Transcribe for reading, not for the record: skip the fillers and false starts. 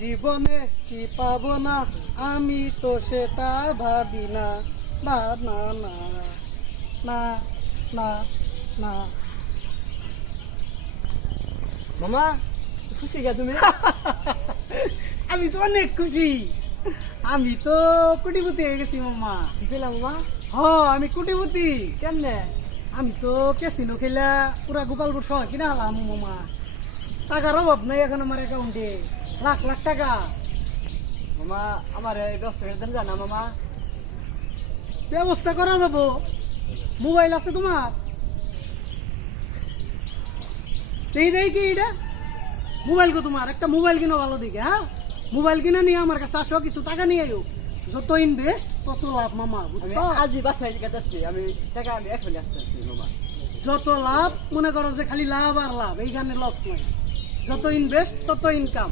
জীবনে কি পাবো না আমি তো সেটা ভাবি না। না না না না না না। মামা খুশি গা তুমি? আমি তো অনেক খুশি। আমি তো কোটিপতি হয়ে গেছি মামা। কি পেলাম মামা? হ, আমি কোটিপতি। কেমনে? আমি তো ক্যাসিনো খেলা পুরা গোপালপুর শহর কিনা হলাম মামা। টাকার অভাব নাই এখন আমার অ্যাকাউন্টে, লাখ লাখ টাকা। মামা আমার এই ব্যবস্থা করে দেন জানা মামা। ব্যবস্থা করা যাবো। মোবাইল আছে তোমার? দেই কি এটা মোবাইল কো তোমার? একটা মোবাইল কিনো ভালো দিকে। হ্যাঁ, মোবাইল কিনে নিয়ে আমার কাছে আসো, কিছু টাকা নিয়ে আয়ো। যত ইনভেস্ট তত লাভ মামা, আমি বুঝছো? আজই বাসায় যাচ্ছি, আমি টাকা আমি এখনই আসতেছি মামা। যত লাভ, মনে করো যে খালি লাভ আর লাভ, এইখানে লস নাই। যত ইনভেস্ট তত ইনকাম।